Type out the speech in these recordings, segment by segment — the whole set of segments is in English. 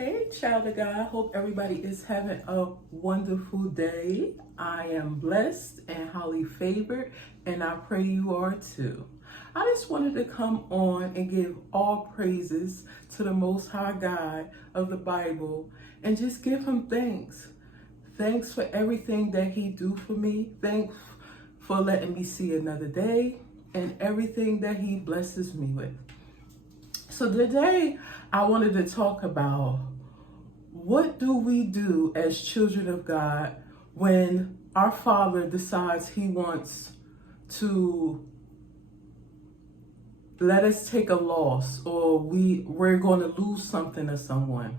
Hey, child of God. Hope everybody is having a wonderful day. I am blessed and highly favored, and I pray you are too. I just wanted to come on and give all praises to the Most High God of the Bible and just give him thanks. Thanks for everything that he do for me. Thanks for letting me see another day and everything that he blesses me with. So today I wanted to talk about what do we do as children of God when our Father decides he wants to let us take a loss, or we're going to lose something or someone.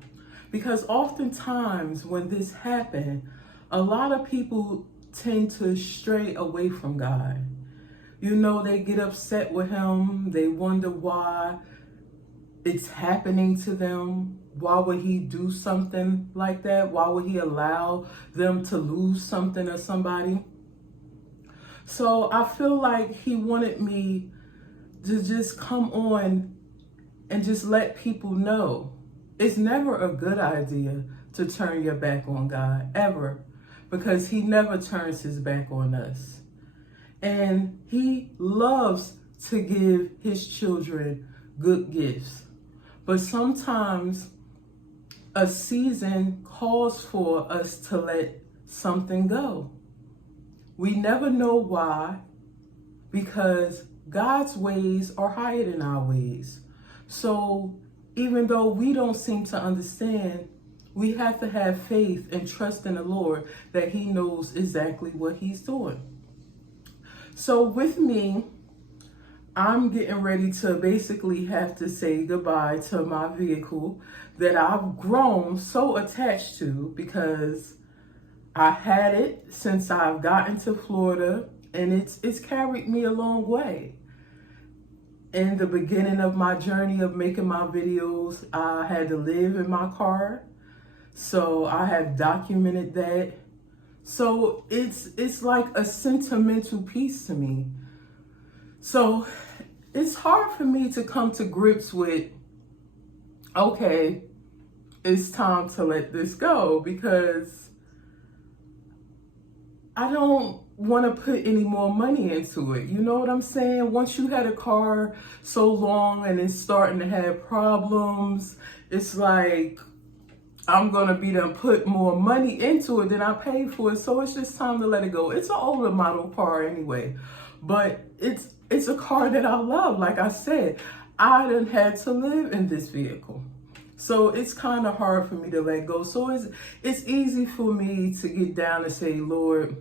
Because oftentimes when this happens, a lot of people tend to stray away from God. You know, they get upset with him. They wonder why it's happening to them. Why would he do something like that? Why would he allow them to lose something or somebody? So I feel like he wanted me to just come on and just let people know it's never a good idea to turn your back on God, ever, because he never turns his back on us. And he loves to give his children good gifts. But sometimes a season calls for us to let something go. We never know why, because God's ways are higher than our ways. So even though we don't seem to understand, we have to have faith and trust in the Lord that he knows exactly what he's doing. So with me, I'm getting ready to basically have to say goodbye to my vehicle that I've grown so attached to, because I had it since I've gotten to Florida, and it's carried me a long way. In the beginning of my journey of making my videos, I had to live in my car. So I have documented that. So it's like a sentimental piece to me. So it's hard for me to come to grips with, okay, it's time to let this go, because I don't want to put any more money into it. You know what I'm saying? Once you had a car so long and it's starting to have problems, it's like I'm going to be done put more money into it than I paid for it. So it's just time to let it go. It's an older model car anyway, but it's a car that I love. Like I said, I done had to live in this vehicle. So it's kind of hard for me to let go. So it's easy for me to get down and say, Lord,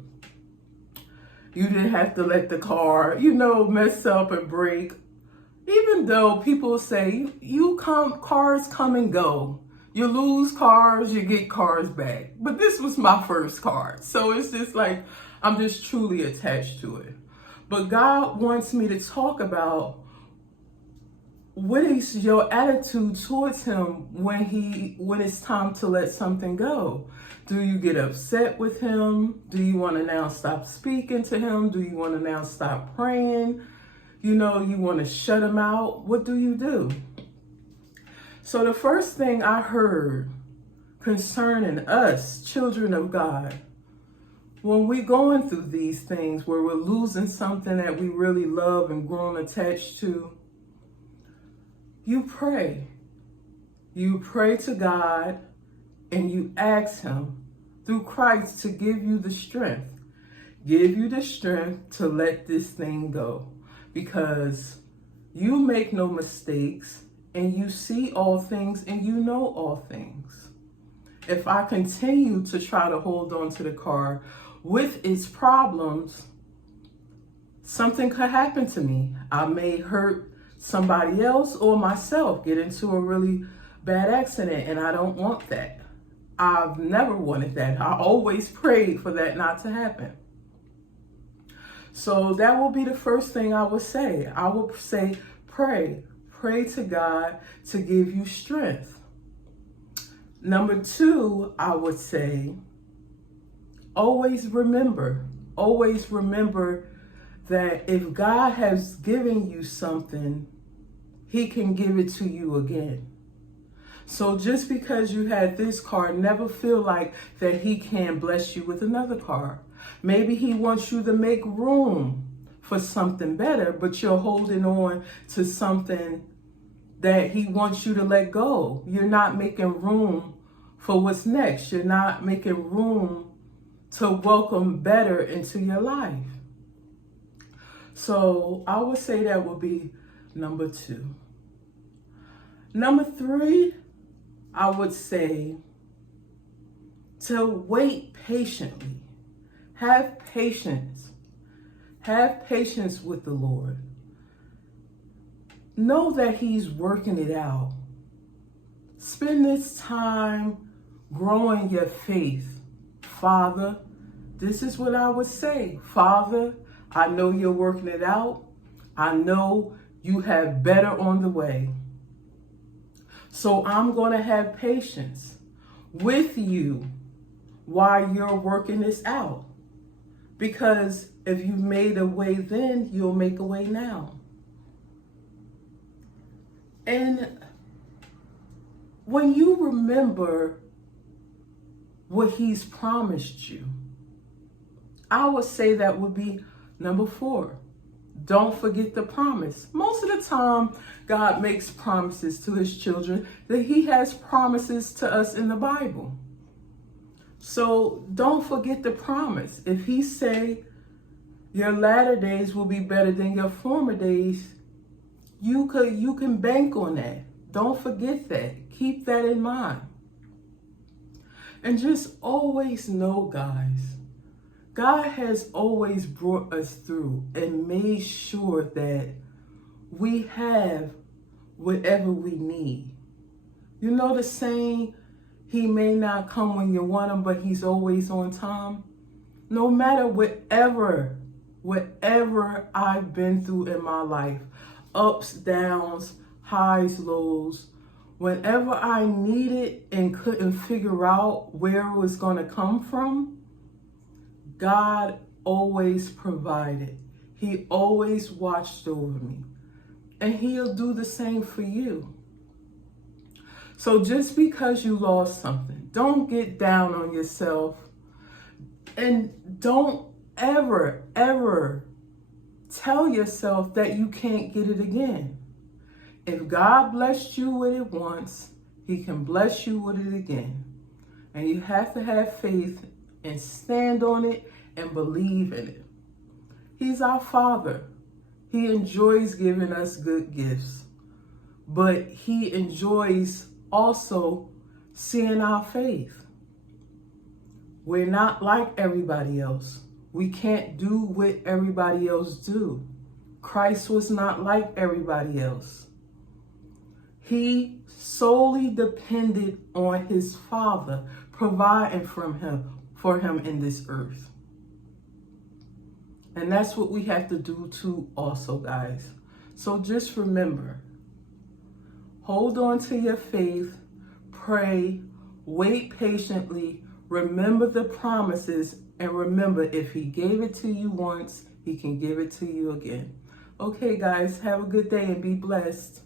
you didn't have to let the car, mess up and break. Even though people say cars come and go. You lose cars, you get cars back. But this was my first car. So it's just like, I'm just truly attached to it. But God wants me to talk about what is your attitude towards him when it's time to let something go. Do you get upset with him? Do you want to now stop speaking to him? Do you want to now stop praying? You want to shut him out? What do you do? So the first thing I heard concerning us, children of God, when we're going through these things where we're losing something that we really love and grown attached to, you pray. You pray to God and you ask him through Christ to give you the strength. Give you the strength to let this thing go, because you make no mistakes and you see all things and you know all things. If I continue to try to hold on to the car with its problems, something could happen to me. I may hurt somebody else or myself, get into a really bad accident, and I don't want that. I've never wanted that. I always prayed for that not to happen. So that will be the first thing I would say. I would say, pray. Pray to God to give you strength. Number 2, I would say, always remember that if God has given you something, he can give it to you again. So just because you had this car, never feel like that he can't bless you with another car. Maybe he wants you to make room for something better, but you're holding on to something that he wants you to let go. You're not making room for what's next. You're not making room to welcome better into your life. So I would say that would be number 2. Number 3, I would say to wait patiently. Have patience. Have patience with the Lord. Know that he's working it out. Spend this time growing your faith. Father, this is what I would say. Father, I know you're working it out. I know you have better on the way. So I'm going to have patience with you while you're working this out. Because if you made a way then, you'll make a way now. And when you remember what he's promised you, I would say that would be number 4. Don't forget the promise. Most of the time, God makes promises to his children that he has promises to us in the Bible. So don't forget the promise. If he say your latter days will be better than your former days, you can bank on that. Don't forget that. Keep that in mind. And just always know, guys, God has always brought us through and made sure that we have whatever we need. You know the saying, he may not come when you want him, but he's always on time. No matter whatever I've been through in my life, ups, downs, highs, lows, whenever I needed and couldn't figure out where it was going to come from, God always provided. He always watched over me. And he'll do the same for you. So just because you lost something, don't get down on yourself. And don't ever tell yourself that you can't get it again. If God blessed you with it once, he can bless you with it again. And you have to have faith and stand on it and believe in it. He's our Father. He enjoys giving us good gifts, but he enjoys also seeing our faith. We're not like everybody else. We can't do what everybody else do. Christ was not like everybody else. He solely depended on his Father providing for him in this earth. And that's what we have to do too also, guys. So just remember, hold on to your faith, pray, wait patiently, remember the promises, and remember, if he gave it to you once, he can give it to you again. Okay, guys, have a good day and be blessed.